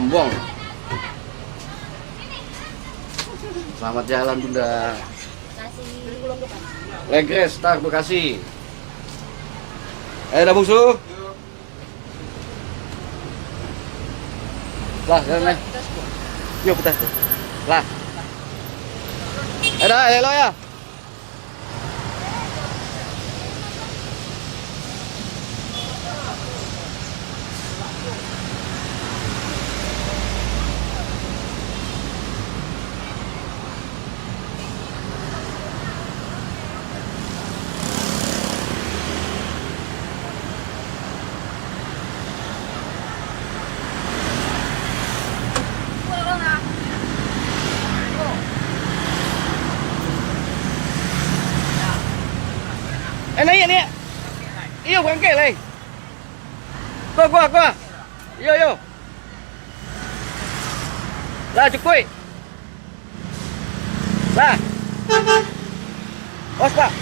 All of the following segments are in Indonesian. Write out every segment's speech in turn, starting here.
Ambong. Selamat jalan Bunda. Legres, Star Bekasi. Dah bungsu. Lah, jalan. Yuk petas tuh. Lah. Dah, hello ya. Này. Yêu quán kể này. Qua. Yo. Lah cukup. Lah. Os Pak.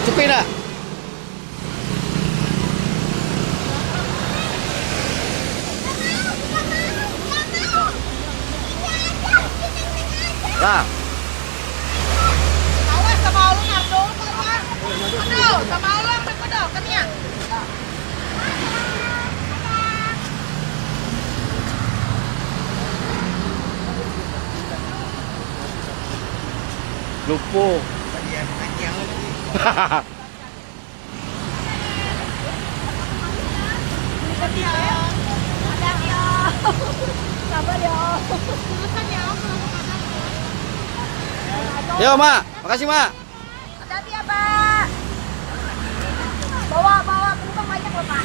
Cukup dah. Lah. Awas sama ulun Ardo, Pak. Aduh, sama ulun pedok kan ya. Lupo. Hahaha. Yo, Mak. Makasih, Mak. Hati-hati ya, Pak. Bawa penumpang banyak loh, Pak.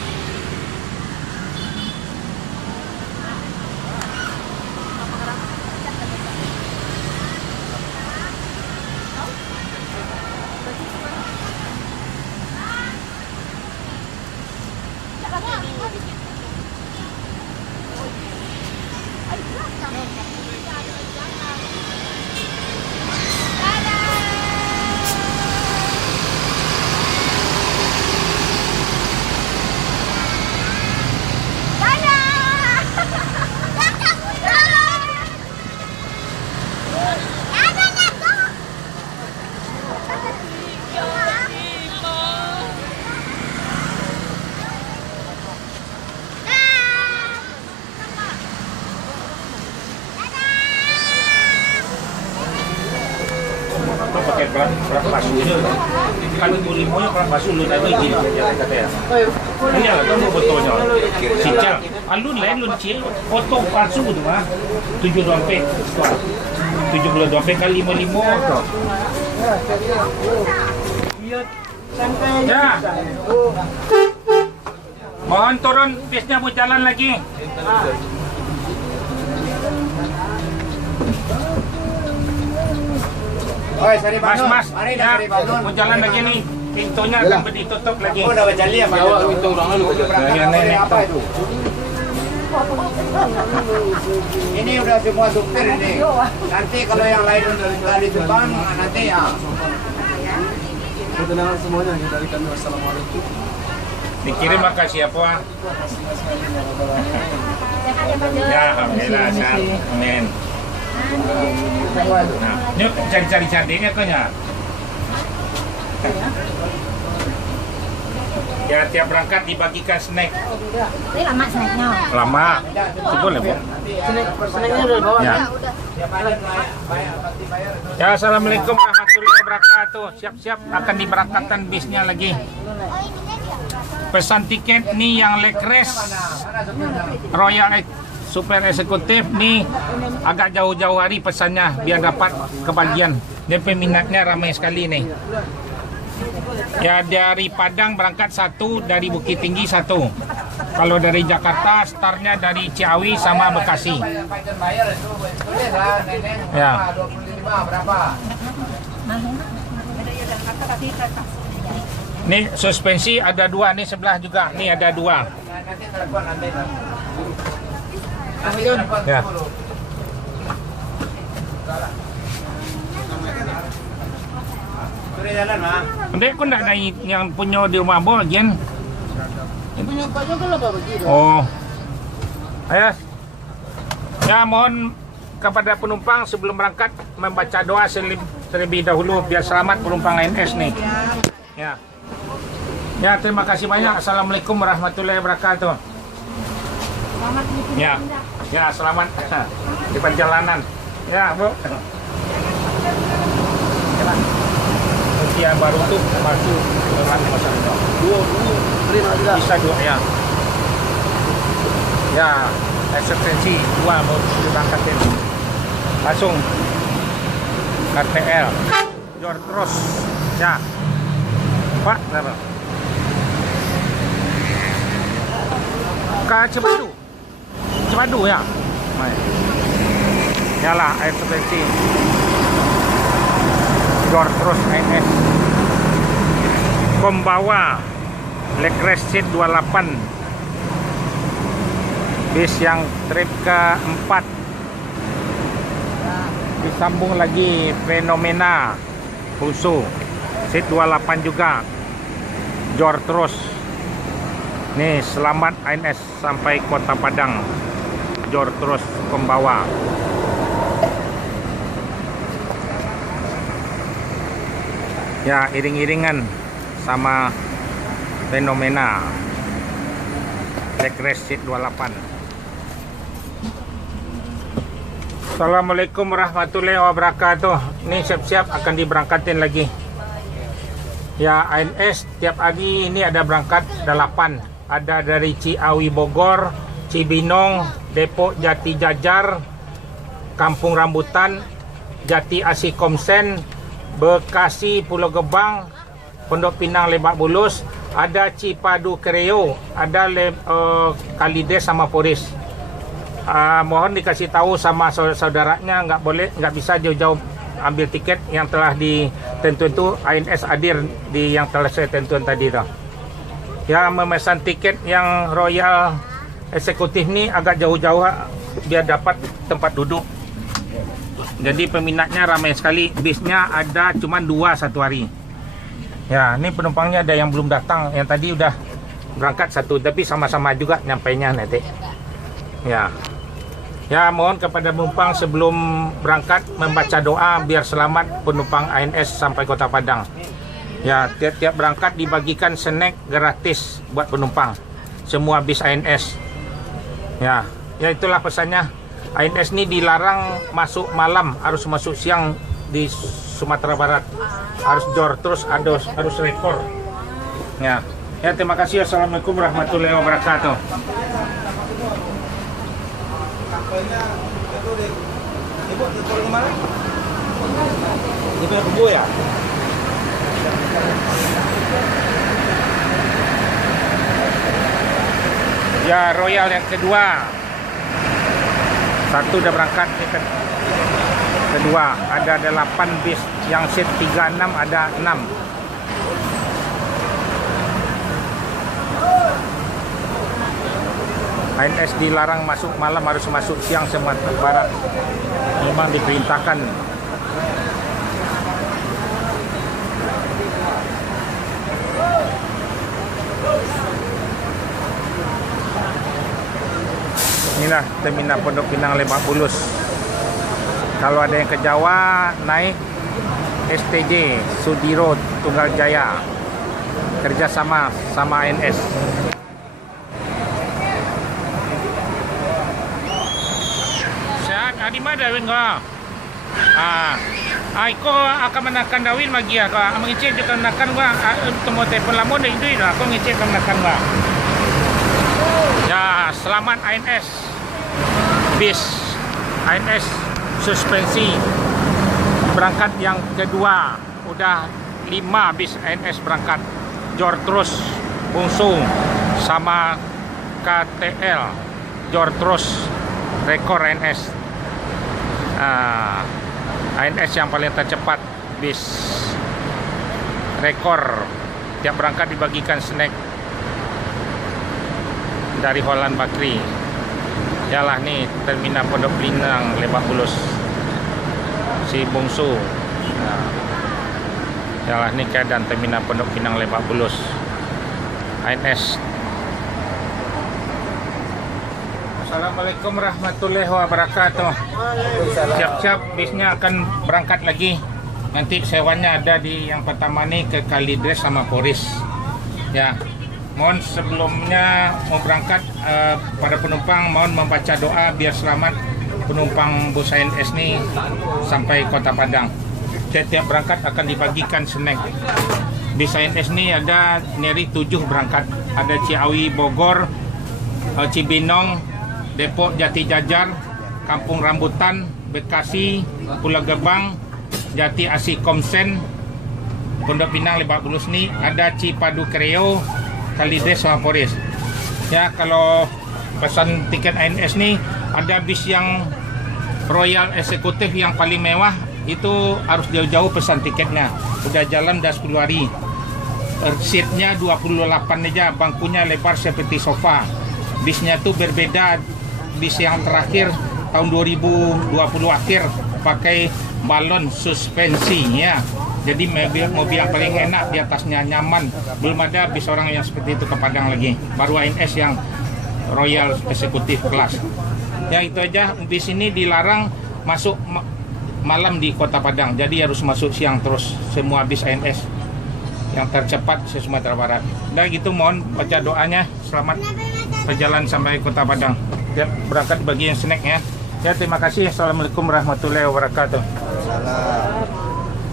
Pakai perak basuh ini kalau limonya perak basuh lu tadi gini kata ya ini lah kamu betulnya sijang alun lain lun cil potong palsu tu mah 7 dompet 70 dompet kali 55 ya mohon turun bisnya buat jalan lagi Oi, dari Bandung. Mas, Mari ya, dari Bandung. mau jalan lagi nih. Pintunya akan ditutup lagi. Oh, udah baca lihat. Jawab itu orang lalu. Ya, nenek. Apa itu? Ini udah semua supir ini. Nanti kalau yang lain udah ditebang, nanti ya. Ketenangan semuanya dari kami. Wassalamualaikum. Dikirim makasih apa? Ya, alhamdulillah. Amin. Nah, yuk cari-cari cantiknya kayaknya. Ya, tiap berangkat dibagikan snack. Ini lama snacknya. Lama. Itu boleh, Bu? Snacknya udah bawa. Ya. Ya, assalamualaikum warahmatullahi wabarakatuh. Siap-siap akan diberangkatkan bisnya lagi. Pesan tiket nih yang Lekres Royal Super Eksekutif nih agak jauh-jauh hari pesannya biar dapat kebagian. Dia peminatnya ramai sekali nih. Ya, dari Padang berangkat 1, dari Bukit Tinggi 1. Kalau dari Jakarta startnya dari Ciawi sama Bekasi. Ya. Nih suspensi ada 2 nih sebelah juga. Nih ada 2. Ya. Ndek kok ndak naik yang punya di rumah Bo Jen. Punya Pak Joko lah Pak begitu. Oh. Ayo. Ya, mohon kepada penumpang sebelum berangkat membaca doa terlebih dahulu biar selamat penumpang ANS nih. Ya. Ya, terima kasih banyak. Assalamualaikum warahmatullahi wabarakatuh. Ya. Ya, selamat di perjalanan. Ya, Bu. Usia baru tuh masuk Dua terima juga. bisa 2 ya. Ya, eksistensi 2 mau diberangkatin. Langsung KTL. Jor terus. Ya. Pak, berapa? Ke Cibadu. Cibadu ya. Yalah, eksistensi. Jor terus ANS. Kombawa Lekres Seat 28. Bis yang trip ke-4. Disambung lagi Fenomena Pusu Seat 28 juga. Jor terus. Nih, selamat ANS sampai Kota Padang. Jor terus Kombawa. Ya, iring-iringan sama Fenomena Lekres Seat 28. Assalamualaikum warahmatullahi wabarakatuh. Ini siap-siap akan diberangkatin lagi. Ya, ANS tiap hari ini ada berangkat 8. Ada dari Ciawi Bogor, Cibinong, Depok Jati Jajar, Kampung Rambutan, Jati Asih Komsen, Bekasi Pulau Gebang, Pondok Pinang Lebak Bulus, ada Cipadu Kreo, ada Kalides sama Poris. Mohon dikasih tahu sama saudaranya nggak bisa jauh-jauh ambil tiket yang telah ditentukan itu ANS hadir di yang telah saya tentukan tadi tuh. Ya, memesan tiket yang Royal Eksekutif ini agak jauh-jauh biar dapat tempat duduk. Jadi peminatnya ramai sekali. Bisnya ada cuma 2 satu hari. Ya, ini penumpangnya ada yang belum datang. Yang tadi udah berangkat 1, tapi sama-sama juga nyampainya nanti. Ya. Ya, mohon kepada penumpang sebelum berangkat membaca doa biar selamat penumpang ANS sampai Kota Padang. Ya, tiap-tiap berangkat dibagikan snack gratis buat penumpang. Semua bis ANS. Ya, itulah pesannya. ANS ini dilarang masuk malam, harus masuk siang di Sumatera Barat. Harus jor terus, harus rekor. Ya, terima kasih. Assalamualaikum warahmatullahi wabarakatuh. Ya, Royal yang kedua. 1 udah berangkat, kedua ada 8 bis yang seat 36 ada 6. ANS dilarang masuk malam, harus masuk siang Sumatera Barat. Memang diperintahkan. Inilah terminal Pondok Pinang Lebak Bulus. Kalau ada yang ke Jawa, naik STJ Sudiro Tunggal Jaya, kerjasama sama ANS. Sehat, di mana Dawin kau? Aku akan menakan Dawin lagi ya. Kau mengicip juga menakan gua. Temu telepon lama dah itu lah. Aku mengicip akan menakan gua. Ya, selamat ANS. Bis ANS suspensi berangkat yang kedua. Udah 5 bis ANS berangkat. Jor terus Bungsu sama KTL. Jor terus rekor ANS. ANS yang paling tercepat bis rekor. Tiap berangkat dibagikan snack dari Holland Bakri. Yalah nih terminal Pondok Pinang Lebak Bulus. Si Bungsu. Yalah nih keadaan terminal Pondok Pinang Lebak Bulus. ANS. Assalamualaikum warahmatullahi wabarakatuh. Siap-siap bisnya akan berangkat lagi. Nanti sewanya ada di yang pertama nih ke Kalidres sama Poris. Ya. Mohon sebelumnya mau berangkat para penumpang mohon membaca doa biar selamat penumpang bus ANS ini sampai Kota Padang. Tiap berangkat akan dibagikan snack. Bis ANS ini ada dari 7 berangkat. Ada Ciawi Bogor, Cibinong, Depok Jati Jajar, Kampung Rambutan, Bekasi, Pulau Gebang, Jati Asih Komsen, Pondok Pinang Lebak Bulus ini ada Cipadu Kreo, Kalidres sama Poris. Ya, kalau pesan tiket ANS nih ada bis yang Royal Eksekutif yang paling mewah itu harus jauh-jauh pesan tiketnya. Udah jalan udah 10 hari. Seatnya 28 aja, bangkunya lebar seperti sofa. Bisnya tuh berbeda. Bis yang terakhir tahun 2020 akhir pakai balon suspensi ya. Jadi mobil yang paling enak, di atasnya nyaman. Belum ada bis orang yang seperti itu ke Padang lagi. Baru ANS yang Royal Eksekutif kelas. Ya itu aja, bis ini dilarang masuk malam di Kota Padang. Jadi harus masuk siang terus semua bis ANS yang tercepat se Sumatera Barat. Dan gitu mohon baca doanya selamat perjalanan sampai Kota Padang. Ya, berangkat bagi yang snack ya. Ya terima kasih. Assalamualaikum warahmatullahi wabarakatuh.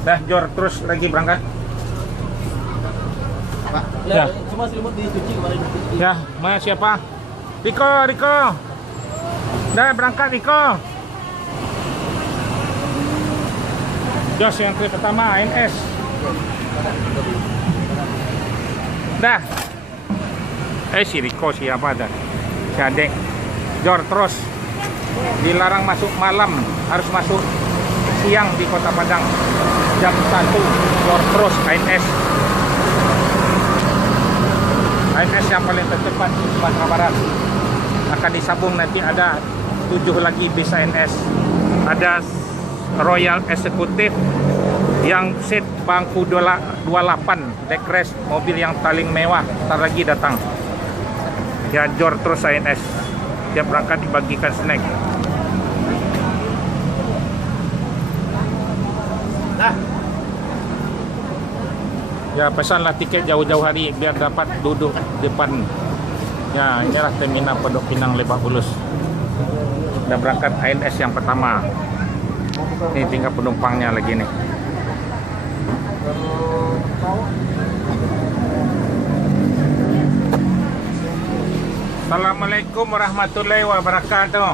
Dah, Jor terus lagi berangkat. Pak, ya. Semua selimut dicuci kemarin. Ya, mana siapa? Riko. Dah berangkat Riko. Jos yang pertama ANS. Dah. Si Riko siapa dah? Si Adek. Jor terus. Dilarang masuk malam, harus masuk siang di Kota Padang. Jam 1 Jor terus ANS. ANS yang paling tercepat di Sumatera Barat. Akan disambung nanti ada 7 lagi bis ANS. Ada Royal Eksekutif yang seat bangku 28 deckrest, mobil yang paling mewah. Ntar lagi datang. Ya Jor terus ANS. Tiap berangkat dibagikan snack. Ya pesanlah tiket jauh-jauh hari biar dapat duduk depan. Ya inilah terminal Pondok Pinang Lebak Bulus. Udah berangkat ANS yang pertama. Ini tinggal penumpangnya lagi nih. Assalamualaikum warahmatullahi wabarakatuh.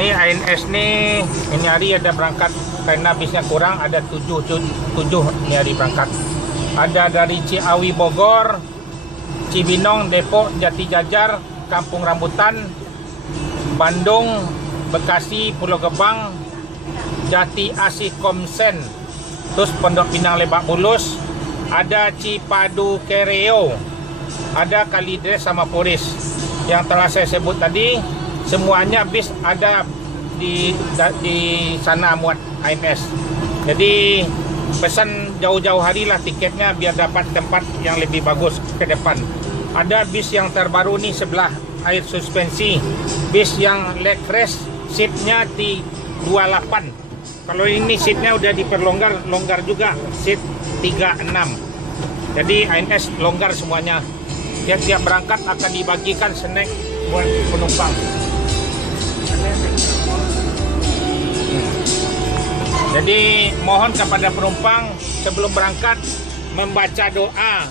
Nih ANS nih ini hari ada berangkat karena bisnya kurang, ada 7 ini hari berangkat. Ada dari Ciawi Bogor, Cibinong, Depok, Jati Jajar, Kampung Rambutan, Bandung, Bekasi, Pulau Gebang, Jati Asih Komsen, terus Pondok Pinang Lebak Bulus, ada Cipadu Kreo, ada Kalidres sama Poris. yang telah saya sebut tadi, semuanya bis ada di sana muat ANS. Jadi pesan jauh-jauh hari lah tiketnya biar dapat tempat yang lebih bagus ke depan. Ada bis yang terbaru nih sebelah air suspensi, bis yang leg rest, seatnya di 28. Kalau ini seatnya udah diperlonggar, longgar juga, seat 36. Jadi ANS longgar semuanya. Tiap-tiap berangkat akan dibagikan snack buat penumpang. Jadi mohon kepada penumpang sebelum berangkat membaca doa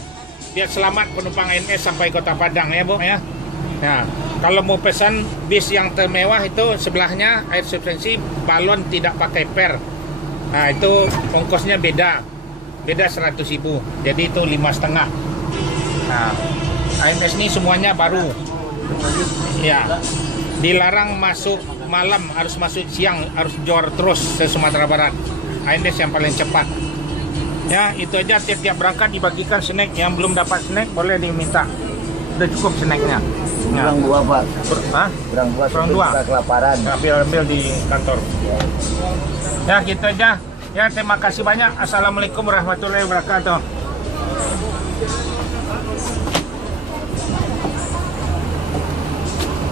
biar selamat penumpang ANS sampai Kota Padang ya Bu ya. Nah, kalau mau pesan bis yang termewah itu sebelahnya air suspensi balon tidak pakai per. Nah, itu ongkosnya beda 100.000. Jadi itu 5,5. Nah, ANS ini semuanya baru. Ya. Dilarang masuk malam, harus masuk siang, harus jor terus ke Sumatera Barat. ANS yang paling cepat. Ya, itu aja. Tiap-tiap berangkat dibagikan snack. Yang belum dapat snack boleh diminta. Udah cukup snacknya. Ya. Kurang 2 Pak. Hah? Kurang 2. Kita kelaparan. Ambil di kantor. Ya, gitu aja. Ya, terima kasih banyak. Assalamualaikum warahmatullahi wabarakatuh.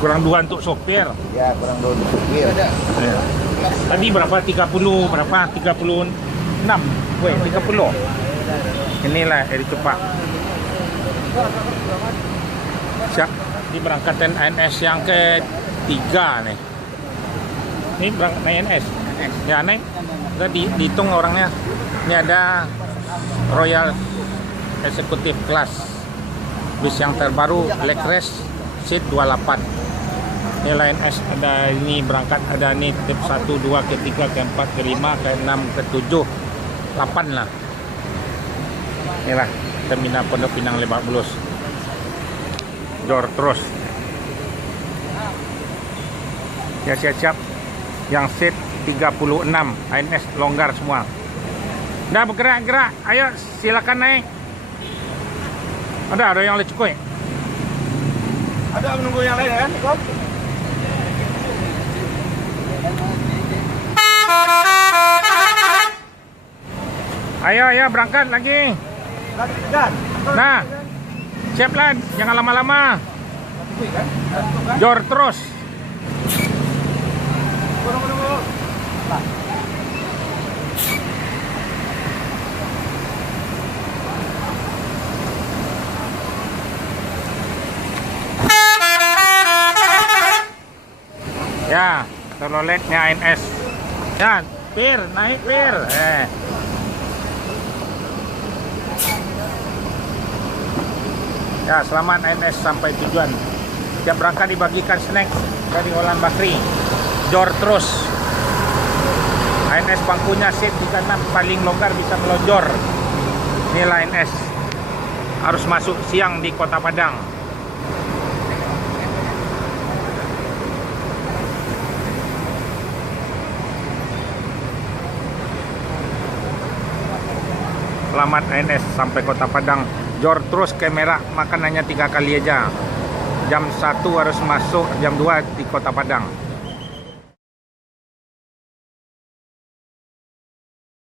Kurang 2 untuk sopir. Ya, kurang 2 untuk supir. Ya. Tadi berapa? 30 berapa? 36. Weh, 30. Inilah dari cepat. Siap. Ini berangkatan ANS yang ketiga nih. Ini berangkat ANS. Ya, naik. Udah dihitung orangnya. Ini ada Royal Executive Class. Bis yang terbaru leg rest seat 28. Ini ANS ada ini berangkat, ada nih tip 1, 2, ke 3, ke 4, ke 5, ke 6, ke 7, 8 lah. Inilah terminal Pondok Pinang Lebak Bulus. Jor terus. Ya, siap-siap. Yang seat 36 ANS longgar semua. Dah bergerak-gerak. Ayo silakan naik. Ada yang lecukui. Ada menunggu yang lain kan? Kom? Ayo berangkat lagi. Nah, siap lah, jangan lama-lama. Jor terus. Ya, teloletnya ANS. Ya, pir, naik pir. Ya, selamat ANS sampai tujuan. Tiap berangkat dibagikan snack dari Olan Bakri. Jor terus. ANS bangkunya seat 36 paling longgar bisa melonjor. Inilah ANS. Harus masuk siang di Kota Padang. Selamat ANS sampai Kota Padang. Jor terus ke Merak, makan hanya 3 kali aja. Jam 1 harus masuk, jam 2 di Kota Padang.